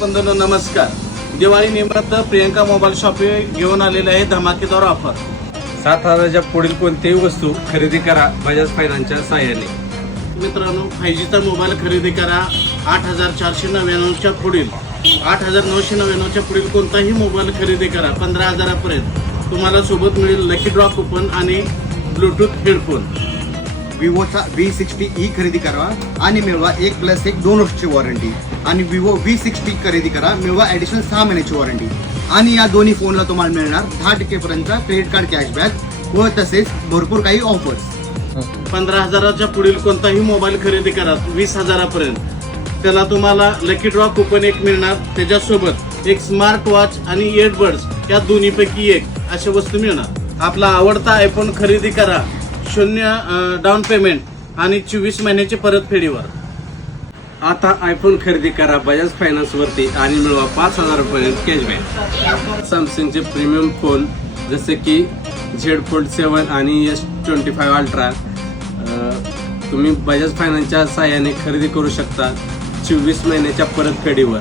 बंधूंनो नमस्कार. दिवाळी निमित्त Priyanka mobile shop घेऊन आलेले आहे धमाकेदार ऑफर. 7,000च्या पुढील कोणतीही वस्तू खरेदी करा बजाज फायनान्सच्या सहाय्याने. मित्रांनो 5Gचा मोबाईल खरेदी करा. 8,499च्या पुढील 8,999च्या पुढील कोणताही मोबाईल खरेदी करा. 15,000पर्यंत तुम्हाला सोबत मिळेल लकी ड्रॉ कुपन आणि ब्लूटूथ हेडफोन. विवोचा V60e खरेदी करा आणि मिळवा 1+1 2 वर्षाची वॉरंटी. आणि विवो V60 खरेदी करा, मिळवा ॲडिशनल 6 महिन्याची वॉरंटी. आणि या दोन्ही फोनला तुम्हाला मिळणार 10% क्रेडिट कार्ड कॅशबॅक व तसेच भरपूर काही ऑफर्स. 15,000च्या पुढील कोणताही मोबाईल खरेदी करा 20,000पर्यंत त्याला तुम्हाला लकी ड्रॉ कुपन एक मिळणार. त्याच्यासोबत एक स्मार्ट वॉच आणि इयरबड्स या दोन्हीपैकी एक अशा वस्तू मिळणार. आपला आवडता आयफोन खरेदी करा 0 डाऊन पेमेंट आणि 24 महिन्याची परतफेडीवर. आता आयफोन खरेदी करा बजाज फायनान्स वरती आणि मिळवा 5,000पर्यंत कॅशबॅक. सॅमसंगचे प्रीमियम फोन जसे की Z Fold 7 आणि S25 अल्ट्रा तुम्ही बजाज फायनान्सच्या सहाय्याने खरेदी करू शकता 24 महिन्याच्या परतफेडीवर.